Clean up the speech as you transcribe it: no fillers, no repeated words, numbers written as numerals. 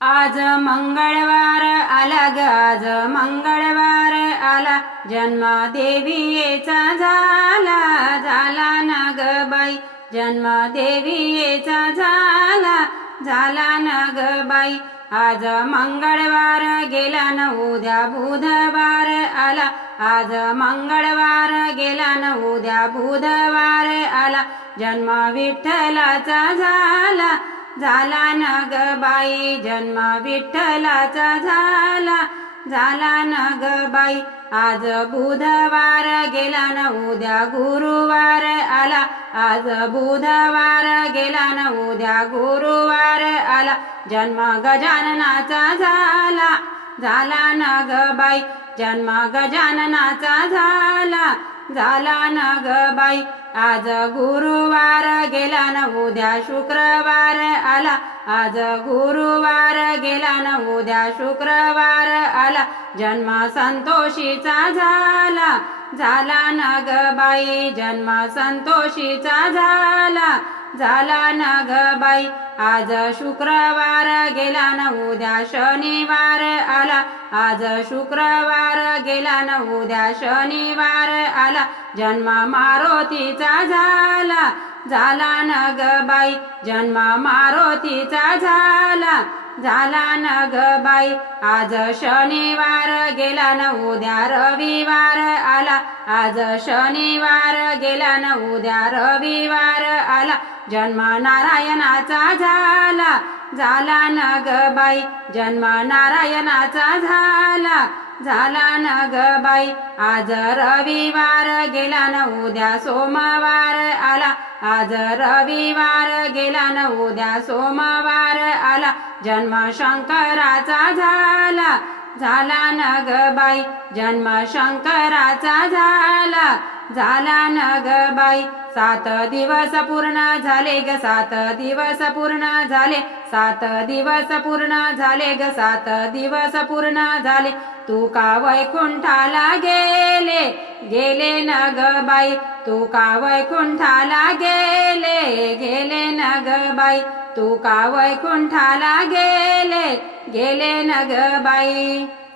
आज मंगळवार आला ग, आज मंगळवार आला, जन्म देवीचा झाला, झाला ना ग बाई, जन्म देवीचा झाला, झाला ना ग बाई. आज मंगळवार गेला न उद्या बुधवार आला, आज मंगळवार गेला न उद्या बुधवार आला, जन्म विठ्ठलाचा झाला, झाला ना ग बाई, जन्म विठ्ठलाचा झाला, झाला ना ग बाई. आज बुधवार गेला न उद्या गुरुवार आला, आज बुधवार गेला न उद्या गुरुवार आला, जन्म गजाननाचा झाला, झाला ना ग बाई, जन्म गजाननाचा झाला, झाला ना ग बाई. आज गुरुवार गेला न उद्या शुक्रवार आला, आज गुरुवार गेला न उद्या शुक्रवार आला, जन्म संतोषीचा झाला, झाला ना ग बाई, जन्म संतोषीचा झाला, झाला ना ग बाई. आज शुक्रवार गेला न उद्या शनिवार आला, आज शुक्रवार गेला न उद्या शनिवार आला, जन्म मारुतीचा झाला, झाला ना ग बाई, जन्म मारुतीचा झाला, झाला ना ग बाई. आज शनिवार गेला न उद्या रविवार आला, आज शनिवार गेला न उद्या रविवार आला, जन्म नारायणाचा झाला, झाला ना ग बाई, जन्म नारायणाचा झाला, झाला ना ग बाई. आज रविवार गेला न उद्या सोमवार आला, आज रविवार गेला न उद्या सोमवार आला, जन्म शंकराचा झाला, झाला ना ग बाई, जन्म शंकराचा झाला, झाला ना ग बाई. 7 दिवस पूर्ण झाले ग, 7 दिवस पूर्ण झाले, 7 दिवस पूर्ण झाले ग, 7 दिवस पूर्ण झाले, तू का वैकुंठाला गेले, गेले न ग बाई, तू का वैकुंठाला गेले, गेले न ग बाई, तू का वैकुंठाला गेले, गेले न ग बाई.